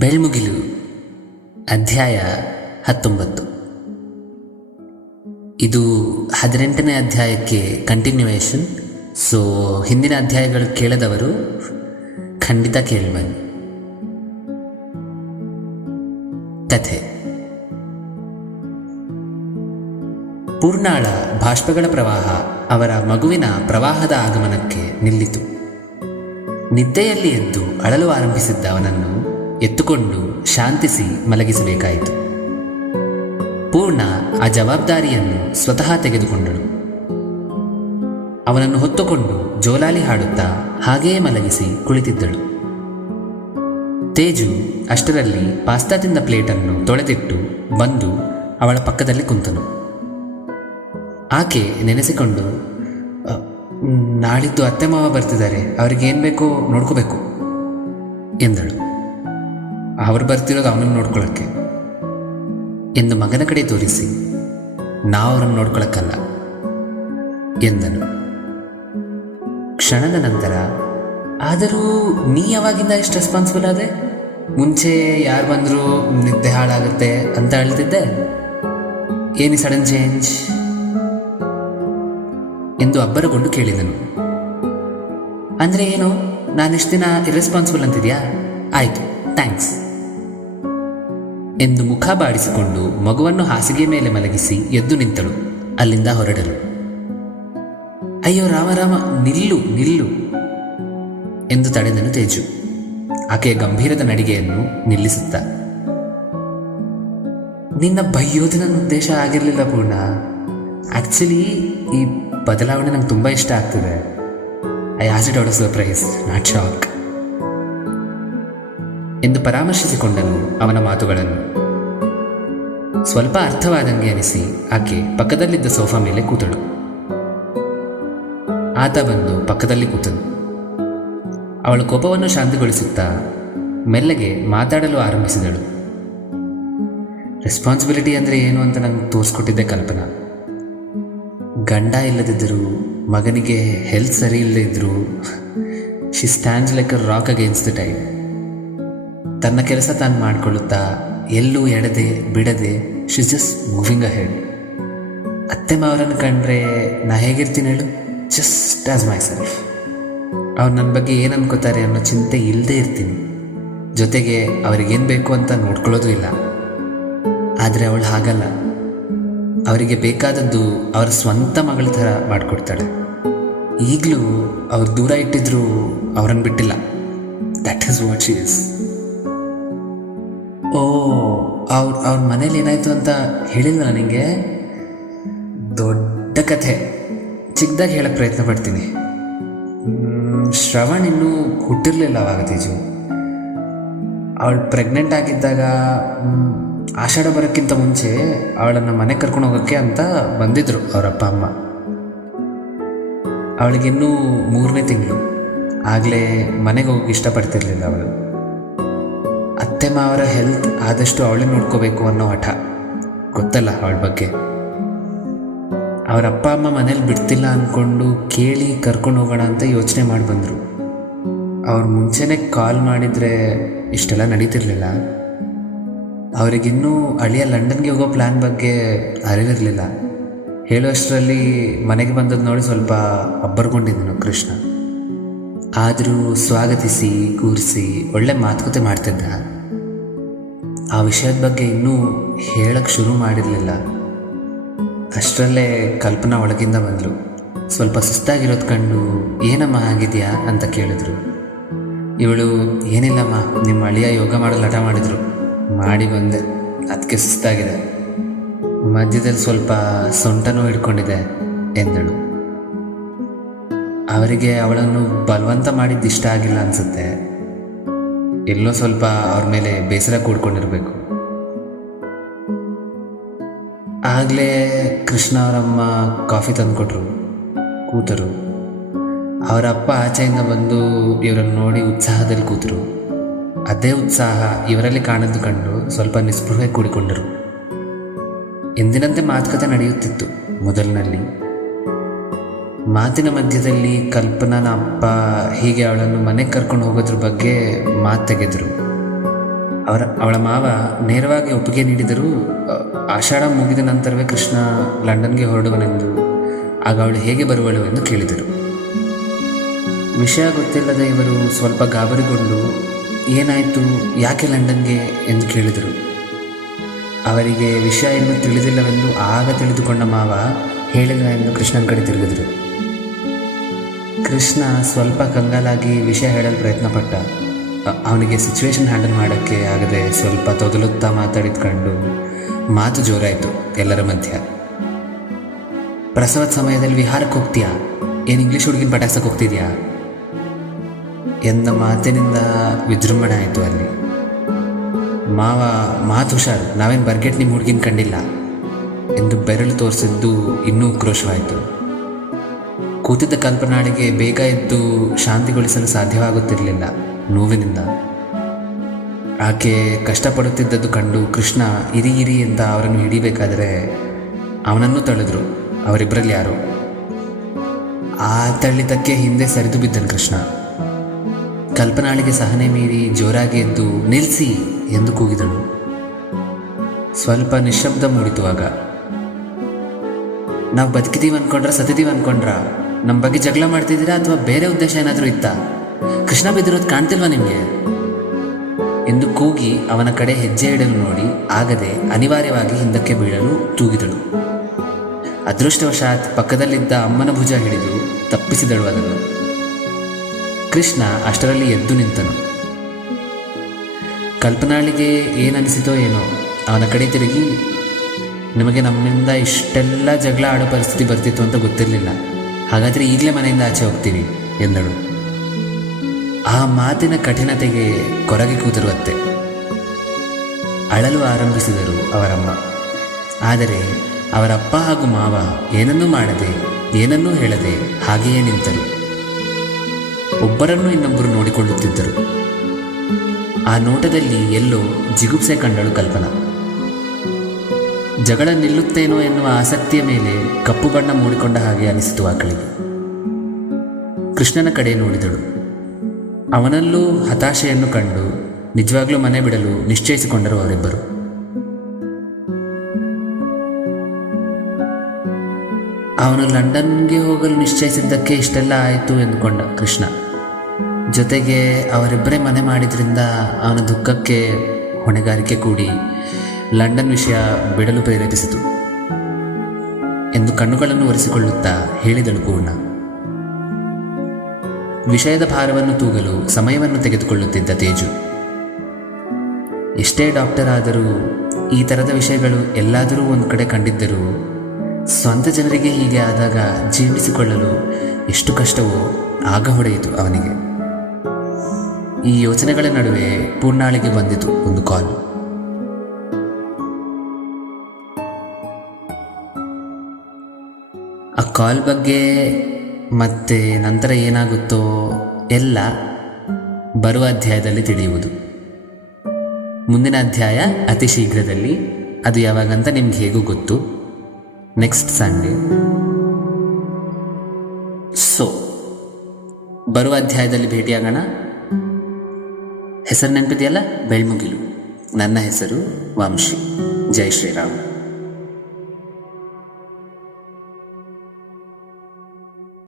ಬೆಳ್ಮುಗಿಲು ಅಧ್ಯಾಯ 19. ಇದು 18ನೇ ಅಧ್ಯಾಯಕ್ಕೆ continuation. So ಹಿಂದಿನ ಅಧ್ಯಾಯಗಳು ಕೇಳದವರು ಖಂಡಿತ ಕೇಳಿಬನ್ನಿ. ಕಥೆ. ಪೂರ್ಣಾಳ ಬಾಷ್ಪಗಳ ಪ್ರವಾಹ ಅವರ ಮಗುವಿನ ಪ್ರವಾಹದ ಆಗಮನಕ್ಕೆ ನಿಲ್ಲಿತು. ನಿದ್ದೆಯಲ್ಲಿ ಎದ್ದು ಅಳಲು ಆರಂಭಿಸಿದ್ದ ಅವನನ್ನು ಎತ್ತುಕೊಂಡು ಶಾಂತಿಸಿ ಮಲಗಿಸಬೇಕಾಯಿತು. ಪೂರ್ಣ ಆ ಜವಾಬ್ದಾರಿಯನ್ನು ಸ್ವತಃ ತೆಗೆದುಕೊಂಡಳು. ಅವನನ್ನು ಹೊತ್ತುಕೊಂಡು ಜೋಲಾಲಿ ಹಾಡುತ್ತಾ ಹಾಗೆಯೇ ಮಲಗಿಸಿ ಕುಳಿತಿದ್ದಳು. ತೇಜು ಅಷ್ಟರಲ್ಲಿ ಪಾಸ್ತಾ ತಿಂದ ಪ್ಲೇಟನ್ನು ತೊಳೆದಿಟ್ಟು ಬಂದು ಅವಳ ಪಕ್ಕದಲ್ಲಿ ಕುಂತನು. ಆಕೆ ನೆನೆಸಿಕೊಂಡು, ನಾಳಿದ್ದು ಅತ್ತೆ ಮಾವ ಬರ್ತಿದ್ದಾರೆ, ಅವ್ರಿಗೇನು ಬೇಕೋ ನೋಡ್ಕೋಬೇಕು ಎಂದಳು. ಅವರು ಬರ್ತಿರೋದು ಅವನನ್ನು ನೋಡ್ಕೊಳ್ಳೋಕ್ಕೆ ಎಂದು ಮಗನ ಕಡೆ ತೋರಿಸಿ, ನಾವು ಅವರನ್ನು ನೋಡ್ಕೊಳ್ಳೋಕ್ಕಲ್ಲ ಎಂದನು. ಕ್ಷಣದ ನಂತರ, ಆದರೂ ನೀ ಯಾವಾಗಿಂದ ಇಷ್ಟು ರೆಸ್ಪಾನ್ಸಿಬಲ್ ಆದೆ? ಮುಂಚೆ ಯಾರು ಬಂದರೂ ನಿದ್ದೆ ಹಾಳಾಗುತ್ತೆ ಅಂತ ಹೇಳ್ತಿದ್ದೆ, ಏನಿ ಸಡನ್ ಚೇಂಜ್ ಎಂದು ಅಬ್ಬರಗೊಂಡು ಕೇಳಿದನು. ಅಂದರೆ ಏನು, ನಾನಿಷ್ಟು ದಿನ ಇರ್ರೆಸ್ಪಾನ್ಸಿಬಲ್ ಅಂತಿದ್ಯಾ? ಆಯಿತು, ಥ್ಯಾಂಕ್ಸ್ ಎಂದು ಮುಖ ಬಾಡಿಸಿಕೊಂಡು ಮಗುವನ್ನು ಹಾಸಿಗೆ ಮೇಲೆ ಮಲಗಿಸಿ ಎದ್ದು ನಿಂತಳು. ಅಲ್ಲಿಂದ ಹೊರಡಲು, ಅಯ್ಯೋ ರಾಮ, ನಿಲ್ಲು ನಿಲ್ಲು ಎಂದು ತಡೆದನು ತೇಜು, ಆಕೆಯ ಗಂಭೀರದ ನಡಿಗೆಯನ್ನು ನಿಲ್ಲಿಸುತ್ತ. ನಿನ್ನ ಬೈಯೋದು ನನ್ನ ಉದ್ದೇಶ ಆಗಿರಲಿಲ್ಲ ಪೂರ್ಣ. ಆ್ಯಕ್ಚುಲಿ ಈ ಬದಲಾವಣೆ ನಂಗೆ ತುಂಬ ಇಷ್ಟ ಆಗ್ತಿದೆ. I as it out of surprise, not shock ಎಂದು ಪರಾಮರ್ಶಿಸಿಕೊಂಡನು ಅವನ ಮಾತುಗಳನ್ನು. ಸ್ವಲ್ಪ ಅರ್ಥವಾದಂಗೆ ಅನಿಸಿ ಆಕೆ ಪಕ್ಕದಲ್ಲಿದ್ದ ಸೋಫಾ ಮೇಲೆ ಕೂತಳು. ಆತ ಬಂದು ಪಕ್ಕದಲ್ಲಿ ಕೂತನು. ಅವಳ ಕೋಪವನ್ನು ಶಾಂತಿಗೊಳಿಸುತ್ತಾ ಮೆಲ್ಲಗೆ ಮಾತಾಡಲು ಆರಂಭಿಸಿದಳು. ರೆಸ್ಪಾನ್ಸಿಬಿಲಿಟಿ ಅಂದರೆ ಏನು ಅಂತ ನಂಗೆ ತೋರಿಸ್ಕೊಟ್ಟಿದ್ದೆ ಕಲ್ಪನಾ. ಗಂಡ ಇಲ್ಲದಿದ್ದರೂ, ಮಗನಿಗೆ ಹೆಲ್ತ್ ಸರಿ ಇಲ್ಲದೆ ಇದ್ದರೂ, she stands like a rock against the time. ತನ್ನ ಕೆಲಸ ತಾನು ಮಾಡಿಕೊಳ್ಳುತ್ತಾ, ಎಲ್ಲೂ ಎಡದೆ ಬಿಡದೆ, she is just moving a head. ಅತ್ತೆ ಮಾವರನ್ನು ಕಂಡ್ರೆ ನಾ ಹೇಗಿರ್ತೀನಿ ಹೇಳು? Just as my self. ಅವ್ರು ನನ್ನ ಬಗ್ಗೆ ಏನು ಅನ್ಕೋತಾರೆ ಅನ್ನೋ ಚಿಂತೆ ಇಲ್ಲದೆ ಇರ್ತೀನಿ. ಜೊತೆಗೆ ಅವ್ರಿಗೇನು ಬೇಕು ಅಂತ ನೋಡ್ಕೊಳ್ಳೋದು ಇಲ್ಲ. ಆದರೆ ಅವಳು ಹಾಗಲ್ಲ. ಅವರಿಗೆ ಬೇಕಾದದ್ದು ಅವರ ಸ್ವಂತ ಮಗಳ ಥರ ಮಾಡಿಕೊಡ್ತಾಳೆ. ಈಗಲೂ ಅವ್ರು ದೂರ ಇಟ್ಟಿದ್ರು ಅವರನ್ನು ಬಿಟ್ಟಿಲ್ಲ. That is what she is. ಓ, ಅವ್ರ ಮನೇಲಿ ಏನಾಯಿತು ಅಂತ ಹೇಳಿಲ್ಲ ನನಗೆ? ದೊಡ್ಡ ಕಥೆ, ಚಿಕ್ಕದಾಗಿ ಹೇಳಕ್ಕೆ ಪ್ರಯತ್ನ ಪಡ್ತೀನಿ. ಶ್ರವಣ್ ಇನ್ನೂ ಹುಟ್ಟಿರಲಿಲ್ಲ ಅವಾಗ ತೇಜು. ಅವಳು ಪ್ರೆಗ್ನೆಂಟ್ ಆಗಿದ್ದಾಗ ಆಷಾಢ ಬರೋಕ್ಕಿಂತ ಮುಂಚೆ ಅವಳನ್ನು ಮನೆಗೆ ಕರ್ಕೊಂಡು ಹೋಗೋಕ್ಕೆ ಅಂತ ಬಂದಿದ್ದರು ಅವರಪ್ಪ ಅಮ್ಮ. ಅವಳಿಗಿನ್ನೂ 3ನೇ ತಿಂಗಳು. ಆಗಲೇ ಮನೆಗೆ ಹೋಗೋಕ್ಕೆ ಇಷ್ಟಪಡ್ತಿರ್ಲಿಲ್ಲ ಅವಳು. ಅತ್ತೆ ಮಾವರ ಹೆಲ್ತ್ ಆದಷ್ಟು ಅವಳೇ ನೋಡ್ಕೋಬೇಕು ಅನ್ನೋ ಹಠ. ಗೊತ್ತಲ್ಲ ಅವಳ ಬಗ್ಗೆ. ಅವರ ಅಪ್ಪ ಅಮ್ಮ ಮನೇಲಿ ಬಿಡ್ತಿಲ್ಲ ಅಂದ್ಕೊಂಡು ಕೇಳಿ ಕರ್ಕೊಂಡು ಹೋಗೋಣ ಅಂತ ಯೋಚನೆ ಮಾಡಿ ಬಂದರು. ಅವ್ರು ಮುಂಚೆನೇ ಕಾಲ್ ಮಾಡಿದರೆ ಇಷ್ಟೆಲ್ಲ ನಡೀತಿರ್ಲಿಲ್ಲ. ಅವರಿಗಿನ್ನೂ ಅಳಿಯ ಲಂಡನ್ಗೆ ಹೋಗೋ ಪ್ಲ್ಯಾನ್ ಬಗ್ಗೆ ಅರಿವಿರಲಿಲ್ಲ. ಹೇಳುವಷ್ಟರಲ್ಲಿ ಮನೆಗೆ ಬಂದದ್ದು ನೋಡಿ ಸ್ವಲ್ಪ ಅಬ್ಬರ್ಕೊಂಡಿದ್ದನು ಕೃಷ್ಣ. ಆದರೂ ಸ್ವಾಗತಿಸಿ ಕೂರಿಸಿ ಒಳ್ಳೆ ಮಾತುಕತೆ ಮಾಡ್ತಿದ್ದ. ಆ ವಿಷಯದ ಬಗ್ಗೆ ಇನ್ನೂ ಹೇಳಕ್ಕೆ ಶುರು ಮಾಡಿರಲಿಲ್ಲ. ಅಷ್ಟರಲ್ಲೇ ಕಲ್ಪನಾ ಒಳಗಿಂದ ಬಂದಳು. ಸ್ವಲ್ಪ ಸುಸ್ತಾಗಿರೋದು ಕಂಡು, ಏನಮ್ಮ ಆಗಿದೆಯಾ ಅಂತ ಕೇಳಿದ್ರು. ಇವಳು, ಏನಿಲ್ಲಮ್ಮ, ನಿಮ್ಮ ಅಳಿಯ ಯೋಗ ಮಾಡಲು ಹಠ ಮಾಡಿದರು, ಮಾಡಿ ಬಂದೆ, ಅದಕ್ಕೆ ಸುಸ್ತಾಗಿದೆ, ಮಧ್ಯದಲ್ಲಿ ಸ್ವಲ್ಪ ಸೊಂಟನೂ ಹಿಡ್ಕೊಂಡಿದೆ ಎಂದಳು. ಅವರಿಗೆ ಅವಳನ್ನು ಬಲವಂತ ಮಾಡಿದ್ದು ಇಷ್ಟ ಆಗಿಲ್ಲ ಅನಿಸುತ್ತೆ. ಎಲ್ಲೋ ಸ್ವಲ್ಪ ಅವ್ರ ಮೇಲೆ ಬೇಸರ ಕೂಡ್ಕೊಂಡಿರಬೇಕು. ಆಗಲೇ ಕೃಷ್ಣ ಅವರಮ್ಮ ಕಾಫಿ ತಂದುಕೊಟ್ರು. ಕೂತರು. ಅವರ ಅಪ್ಪ ಆಚೆಯಿಂದ ಬಂದು ಇವರನ್ನು ನೋಡಿ ಉತ್ಸಾಹದಲ್ಲಿ ಕೂತರು. ಅದೇ ಉತ್ಸಾಹ ಇವರಲ್ಲಿ ಕಾಣದ್ದು ಕಂಡು ಸ್ವಲ್ಪ ನಿಸ್ಪೃಹೆ ಕೂಡಿಕೊಂಡರು. ಎಂದಿನಂತೆ ಮಾತುಕತೆ ನಡೆಯುತ್ತಿತ್ತು. ಮೊದಲಿನಲ್ಲಿ ಮಾತಿನ ಮಧ್ಯದಲ್ಲಿ ಕಲ್ಪನಾನ ಅಪ್ಪ ಹೀಗೆ ಅವಳನ್ನು ಮನೆಗೆ ಕರ್ಕೊಂಡು ಹೋಗೋದ್ರ ಬಗ್ಗೆ ಮಾತು ತೆಗೆದರು. ಅವಳ ಮಾವ ನೇರವಾಗಿ ಒಪ್ಪಿಗೆ ನೀಡಿದರೂ ಆಷಾಢ ಮುಗಿದ ನಂತರವೇ ಕೃಷ್ಣ ಲಂಡನ್ಗೆ ಹೊರಡುವನೆಂದು. ಆಗ ಅವಳು ಹೇಗೆ ಬರುವಳು ಎಂದು ಕೇಳಿದರು. ವಿಷಯ ಗೊತ್ತಿಲ್ಲದ ಇವರು ಸ್ವಲ್ಪ ಗಾಬರಿಗೊಂಡು ಏನಾಯಿತು, ಯಾಕೆ ಲಂಡನ್ಗೆ ಎಂದು ಕೇಳಿದರು. ಅವರಿಗೆ ವಿಷಯ ಇನ್ನೂ ತಿಳಿದಿಲ್ಲವೆಂದು ಆಗ ತಿಳಿದುಕೊಂಡ ಮಾವ ಹೇಳಿಲ್ಲ ಎಂದು ಕೃಷ್ಣನ ಕಡೆ ತಿರುಗಿದರು. ಕೃಷ್ಣ ಸ್ವಲ್ಪ ಕಂಗಾಲಾಗಿ ವಿಷಯ ಹೇಳಲು ಪ್ರಯತ್ನಪಟ್ಟ. ಅವನಿಗೆ ಸಿಚುವೇಶನ್ ಹ್ಯಾಂಡಲ್ ಮಾಡೋಕ್ಕೆ ಆಗದೆ ಸ್ವಲ್ಪ ತೊದಲುತ್ತಾ ಮಾತಾಡಿದ್ಕೊಂಡು ಮಾತು ಜೋರಾಯಿತು ಎಲ್ಲರ ಮಧ್ಯ. ಪ್ರಸವದ ಸಮಯದಲ್ಲಿ ವಿಹಾರಕ್ಕೆ ಹೋಗ್ತೀಯಾ, ಏನು ಇಂಗ್ಲೀಷ್ ಹುಡುಗಿನ ಪಟಾಕ್ಸಕ್ಕೆ ಹೋಗ್ತಿದ್ಯಾ ಎಂದ ಮಾತಿನಿಂದ ವಿಜೃಂಭಣೆ ಆಯಿತು ಅಲ್ಲಿ. ಮಾವ ಮಾತು ಹುಷಾರು, ನಾವೇನು ಬರ್ಗೆಟ್ ನಿಮ್ಮ ಹುಡುಗಿನ ಕಂಡಿಲ್ಲ ಎಂದು ಬೆರಳು ತೋರಿಸಿದ್ದು ಇನ್ನೂ ಉಕ್ರೋಶವಾಯಿತು. ಕೂತಿದ್ದ ಕಲ್ಪನಾಳಿಗೆ ಬೇಗ ಎದ್ದು ಶಾಂತಿಗೊಳಿಸಲು ಸಾಧ್ಯವಾಗುತ್ತಿರಲಿಲ್ಲ ನೋವಿನಿಂದ. ಆಕೆ ಕಷ್ಟಪಡುತ್ತಿದ್ದದ್ದು ಕಂಡು ಕೃಷ್ಣ ಇರಿ ಇರಿ ಅಂತ ಅವರನ್ನು ಹಿಡಿಬೇಕಾದರೆ ಅವನನ್ನು ತಳ್ಳಿದ್ರು ಅವರಿಬ್ಬರಲ್ಲಿ ಯಾರೋ. ಆ ತಳ್ಳಿತಕ್ಕೆ ಹಿಂದೆ ಸರಿದು ಬಿದ್ದನು ಕೃಷ್ಣ. ಕಲ್ಪನಾಳಿಗೆ ಸಹನೆ ಮೀರಿ ಜೋರಾಗಿ ಎದ್ದು ನಿಲ್ಲಿಸಿ ಎಂದು ಕೂಗಿದಳು. ಸ್ವಲ್ಪ ನಿಶ್ಶಬ್ದ ಮೂಡಿತು. ಆಗ ನಾವು ಬದುಕಿದೀವಿ ಅನ್ಕೊಂಡ್ರ ಸತ್ತಿದೀವಿ ಅನ್ಕೊಂಡ್ರ, ನಮ್ಮ ಬಗ್ಗೆ ಜಗಳ ಮಾಡ್ತಿದ್ದೀರಾ ಅಥವಾ ಬೇರೆ ಉದ್ದೇಶ ಏನಾದರೂ ಇತ್ತಾ? ಕೃಷ್ಣ ಬಿದ್ದಿರೋದು ಕಾಣ್ತಿಲ್ವಾ ನಿಮಗೆ ಎಂದು ಕೂಗಿ ಅವನ ಕಡೆ ಹೆಜ್ಜೆ ಇಡಲು ನೋಡಿ ಆಗದೆ ಅನಿವಾರ್ಯವಾಗಿ ಹಿಂದಕ್ಕೆ ಬೀಳಲು ತೂಗಿದಳು. ಅದೃಷ್ಟವಶಾತ್ ಪಕ್ಕದಲ್ಲಿದ್ದ ಅಮ್ಮನ ಭುಜ ಹಿಡಿದು ತಪ್ಪಿಸಿದಳು ಅದನ್ನು. ಕೃಷ್ಣ ಅಷ್ಟರಲ್ಲಿ ಎದ್ದು ನಿಂತನು. ಕಲ್ಪನಾಳಿಗೆ ಏನನಿಸಿತೋ ಏನೋ, ಅವನ ಕಡೆ ತಿರುಗಿ, ನಿಮಗೆ ನಮ್ಮಿಂದ ಇಷ್ಟೆಲ್ಲ ಜಗಳ ಆಡೋ ಪರಿಸ್ಥಿತಿ ಬರ್ತಿತ್ತು ಅಂತ ಗೊತ್ತಿರಲಿಲ್ಲ, ಹಾಗಾದರೆ ಈಗಲೇ ಮನೆಯಿಂದ ಆಚೆ ಹೋಗ್ತೀವಿ ಎಂದಳು. ಆ ಮಾತಿನ ಕಠಿಣತೆಗೆ ಕೊರಗೆ ಕೂತರು ಅತ್ತೆ. ಅಳಲು ಆರಂಭಿಸಿದರು ಅವರಮ್ಮ. ಆದರೆ ಅವರಪ್ಪ ಹಾಗೂ ಮಾವ ಏನನ್ನೂ ಮಾಡದೆ ಏನನ್ನೂ ಹೇಳದೆ ಹಾಗೆಯೇ ನಿಂತರು. ಒಬ್ಬರನ್ನು ಇನ್ನೊಬ್ಬರು ನೋಡಿಕೊಳ್ಳುತ್ತಿದ್ದರು. ಆ ನೋಟದಲ್ಲಿ ಎಲ್ಲೋ ಜಿಗುಪ್ಸೆ ಕಂಡಳು ಕಲ್ಪನಾ. ಜಗಳ ನಿಲ್ಲುತ್ತೇನೋ ಎನ್ನುವ ಆಸಕ್ತಿಯ ಮೇಲೆ ಕಪ್ಪು ಬಣ್ಣ ಮೂಡಿಕೊಂಡ ಹಾಗೆ ಅನಿಸಿತು ಆಕಳಿಗೆ. ಕೃಷ್ಣನ ಕಡೆ ನೋಡಿದಳು. ಅವನಲ್ಲೂ ಹತಾಶೆಯನ್ನು ಕಂಡು ನಿಜವಾಗ್ಲೂ ಮನೆ ಬಿಡಲು ನಿಶ್ಚಯಿಸಿಕೊಂಡರು ಅವರಿಬ್ಬರು. ಅವನು ಲಂಡನ್ಗೆ ಹೋಗಲು ನಿಶ್ಚಯಿಸಿದ್ದಕ್ಕೆ ಇಷ್ಟೆಲ್ಲ ಆಯಿತು ಎಂದುಕೊಂಡ ಕೃಷ್ಣ. ಜೊತೆಗೆ ಅವರಿಬ್ಬರೇ ಮನೆ ಮಾಡಿದ್ರಿಂದ ಅವನ ದುಃಖಕ್ಕೆ ಹೊಣೆಗಾರಿಕೆ ಕೂಡಿ ಲಂಡನ್ ವಿಷಯ ಬಿಡಲು ಪ್ರೇರೇಪಿಸಿತು ಎಂದು ಕಣ್ಣುಗಳನ್ನು ಒರೆಸಿಕೊಳ್ಳುತ್ತಾ ಹೇಳಿದಳು ಪೂರ್ಣ. ವಿಷಯದ ಭಾರವನ್ನು ತೂಗಲು ಸಮಯವನ್ನು ತೆಗೆದುಕೊಳ್ಳುತ್ತಿದ್ದ ತೇಜು. ಎಷ್ಟೇ ಡಾಕ್ಟರ್ ಆದರೂ ಈ ಥರದ ವಿಷಯಗಳು ಎಲ್ಲಾದರೂ ಒಂದು ಕಡೆ ಕಂಡಿದ್ದರೂ ಸ್ವಂತ ಜನರಿಗೆ ಹೀಗೆ ಆದಾಗ ಜೀರ್ಣಿಸಿಕೊಳ್ಳಲು ಎಷ್ಟು ಕಷ್ಟವೋ ಆಗ ಹೊಡೆಯಿತು ಅವನಿಗೆ. ಈ ಯೋಚನೆಗಳ ನಡುವೆ ಪೂರ್ಣಾಳಿಗೆ ಬಂದಿತು ಒಂದು ಕಾಲ್. ಆ ಕಾಲ್ ಬಗ್ಗೆ ಮತ್ತೆ ನಂತರ ಏನಾಗುತ್ತೋ ಎಲ್ಲ ಬರುವ ಅಧ್ಯಾಯದಲ್ಲಿ ತಿಳಿಯುವುದು. ಮುಂದಿನ ಅಧ್ಯಾಯ ಅತಿ ಶೀಘ್ರದಲ್ಲಿ. ಅದು ಯಾವಾಗಂತ ನಿಮ್ಗೆ ಹೇಗೂ ಗೊತ್ತು, ನೆಕ್ಸ್ಟ್ ಸಂಡೇ. ಸೊ ಬರುವ ಅಧ್ಯಾಯದಲ್ಲಿ ಭೇಟಿಯಾಗೋಣ. ಹೆಸರು ನೆನಪಿದೆಯಲ್ಲ, ಬೆಳ್ಮುಗಿಲು. ನನ್ನ ಹೆಸರು ವಂಶಿ. ಜೈ ಶ್ರೀರಾಮ್.